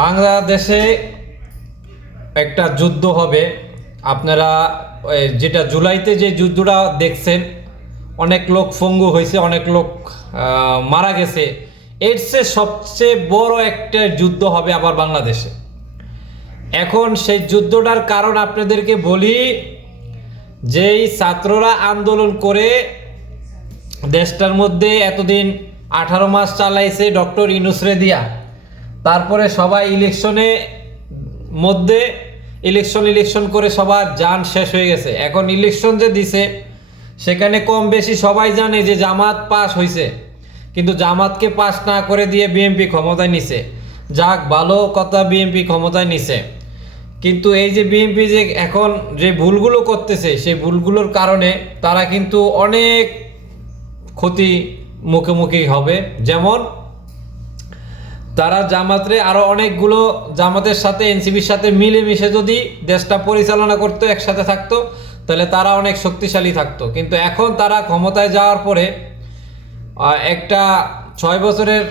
বাংলাদেশে একটা যুদ্ধ হবে। আপনারা যেটা জুলাইতে যে যুদ্ধটা দেখছেন, অনেক লোক পঙ্গু হয়েছে, অনেক লোক মারা গেছে। এর চেয়ে সবচেয়ে বড় একটা যুদ্ধ হবে আবার বাংলাদেশে। এখন সেই যুদ্ধটার কারণ আপনাদেরকে বলি, যেই ছাত্ররা আন্দোলন করে দেশটার মধ্যে এতদিন 18 মাস চালাইছে ডক্টর ইউনূসরে দিয়া, তারপরে সবাই ইলেকশন করে সবার জান শেষ হয়ে গেছে। এখন ইলেকশন যে দিছে সেখানে কম বেশি সবাই জানে যে জামাত পাস হয়েছে, কিন্তু জামাতকে পাস না করে দিয়ে বিএনপি ক্ষমতায় নিছে। যাক, ভালো কথা, বিএনপি ক্ষমতায় নিছে। কিন্তু এই যে বিএনপি যে এখন যে ভুলগুলো করতেছে, সেই ভুলগুলোর কারণে তারা কিন্তু অনেক ক্ষতি মুখোমুখি হবে। যেমন তারা জামাতরে আরো অনেকগুলো জামাতের সাথে এনসিপির সাথে মিলেমিশে যদি দেশটা পরিচালনা করতো, একসাথে থাকতো, তাহলে তারা অনেক শক্তিশালী থাকতো। কিন্তু এখন তারা ক্ষমতায় যাওয়ার পরে একটা 6 বছরের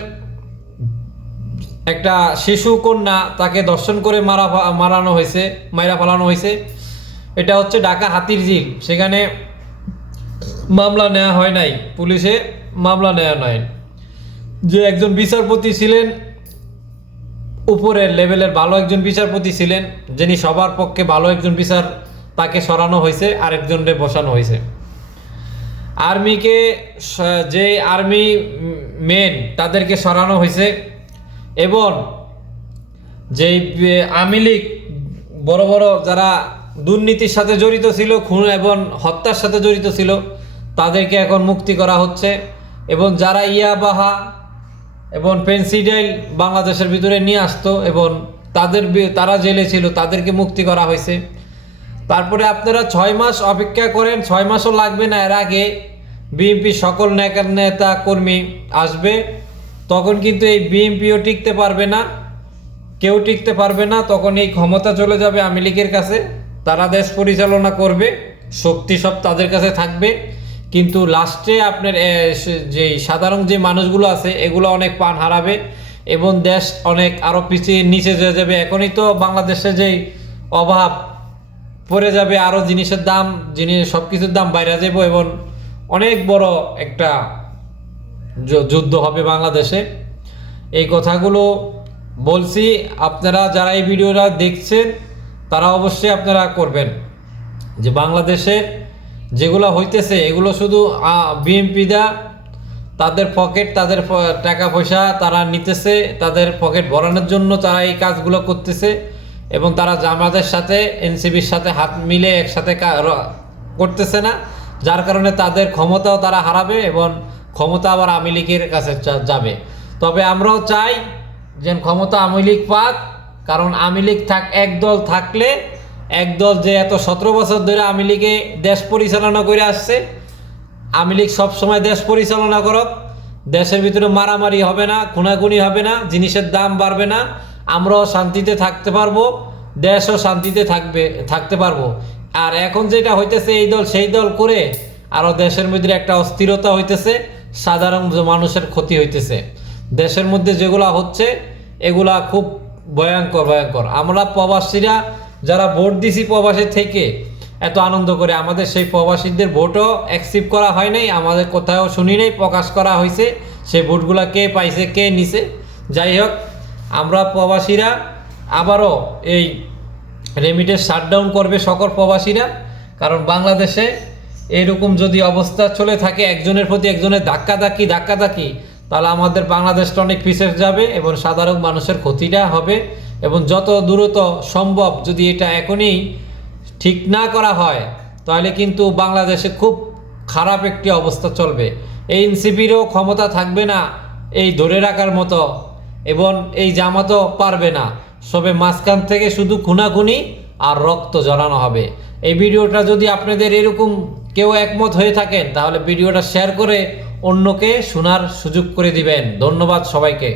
একটা শিশু কন্যা তাকে ধর্ষণ করে মারা ফেলানো হয়েছে। এটা হচ্ছে ঢাকা হাতিরঝিল। সেখানে মামলা নেওয়া হয় নাই, পুলিশে মামলা নেওয়া নয়। যে একজন বিচারপতি ছিলেন, উপরের লেভেলের ভালো একজন বিচারপতি ছিলেন, যিনি সবার পক্ষে ভালো একজন বিচার, তাকে সরানো হয়েছে, আরেকজনকে বসানো হয়েছে। আর্মিকে, যে আর্মি মেন, তাদেরকে সরানো হয়েছে। এবং যেই আওয়ামী লীগ বড় বড় যারা দুর্নীতির সাথে জড়িত ছিল, খুন এবং হত্যার সাথে জড়িত ছিল, তাদেরকে এখন মুক্তি করা হচ্ছে। এবং যারা ইয়াবাহা এবং পেনসিডাইল বাংলাদেশের ভিতরে নিয়ে আসতো এবং তারা জেলে ছিল, তাদেরকে মুক্তি করা হয়েছে। তারপরে আপনারা 6 মাস অপেক্ষা করেন, 6 মাসও লাগবে না, এর আগে বিএনপি সকল নেতা কর্মী আসবে। তখন কিন্তু এই বিএনপিও টিকতে পারবে না, কেউ টিকতে পারবে না। তখন এই ক্ষমতা চলে যাবে আওয়ামী লীগের কাছে, তারা দেশ পরিচালনা করবে, শক্তি সব তাদের কাছে থাকবে। কিন্তু লাস্টে আপনার যে সাধারণ যে মানুষগুলো আছে, এগুলো অনেক প্রাণ হারাবে এবং দেশ অনেক আরও পিছিয়ে নিচে হয়ে যাবে। এখনই তো বাংলাদেশে যেই অভাব পড়ে যাবে, আরও সব কিছুর দাম বাইরে যাবে এবং অনেক বড় একটা যুদ্ধ হবে বাংলাদেশে। এই কথাগুলো বলছি, আপনারা যারা এই ভিডিওটা দেখছেন তারা অবশ্যই আপনারা করবেন। যে বাংলাদেশে যেগুলো হইতেছে এগুলো শুধু বিএনপি তাদের পকেট, তাদের টাকা পয়সা তারা নিতেছে, তাদের পকেট ভরানোর জন্য তারা এই কাজগুলো করতেছে। এবং তারা জামাতের সাথে, এনসিপির সাথে হাত মিলে একসাথে করতেছে না, যার কারণে তাদের ক্ষমতাও তারা হারাবে এবং ক্ষমতা আবার আওয়ামী লীগের কাছে যাবে। তবে আমরাও চাই যে ক্ষমতা আওয়ামী লীগ পাক, কারণ আওয়ামী লীগ একদল থাকলে, একদল যে এত 17 বছর ধরে আওয়ামী লীগে দেশ পরিচালনা করে আসছে, আওয়ামী লীগ সবসময় দেশ পরিচালনা করক, দেশের ভিতরে মারামারি হবে না, খুনাখুনি হবে না, জিনিসের দাম বাড়বে না, আমরাও শান্তিতে থাকতে পারবো, দেশও শান্তিতে থাকতে পারবো। আর এখন যেটা হইতেছে এই দল সেই দল করে আরও দেশের মধ্যে একটা অস্থিরতা হইতেছে, সাধারণ মানুষের ক্ষতি হইতেছে। দেশের মধ্যে যেগুলা হচ্ছে এগুলা খুব ভয়ঙ্কর। আমরা প্রবাসীরা যারা ভোট দিছি প্রবাসী থেকে এত আনন্দ করে, আমাদের সেই প্রবাসীদের ভোটও অ্যাকসেপ্ট করা হয় নাই, আমাদের কোথাও শুনি নাই, প্রকাশ করা হয়েছে সেই ভোটগুলা কে পাইছে, কে নিছে। যাই হোক, আমরা প্রবাসীরা আবারও এই রেমিটেন্স শাটডাউন করবে সকল প্রবাসীরা। কারণ বাংলাদেশে এইরকম যদি অবস্থা চলে থাকে, একজনের প্রতি একজনের ধাক্কাধাক্কি, তাহলে আমাদের বাংলাদেশটা অনেক পিছিয়ে যাবে এবং সাধারণ মানুষের ক্ষতিটা হবে। এবং যত দ্রুত সম্ভব যদি এটা এখনই ঠিক না করা হয়, তাহলে কিন্তু বাংলাদেশে খুব খারাপ একটি অবস্থা চলবে। এই এনসিপিরও ক্ষমতা থাকবে না এই ধরে রাখার মতো, এবং এই জামাতও পারবে না। সবে মাঝখান থেকে শুধু খুনাখুনি আর রক্ত ঝরানো হবে। এই ভিডিওটা যদি আপনাদের এরকম কেউ একমত হয়ে থাকেন, তাহলে ভিডিওটা শেয়ার করে অন্যকে শোনার সুযোগ করে দিবেন। ধন্যবাদ সবাইকে।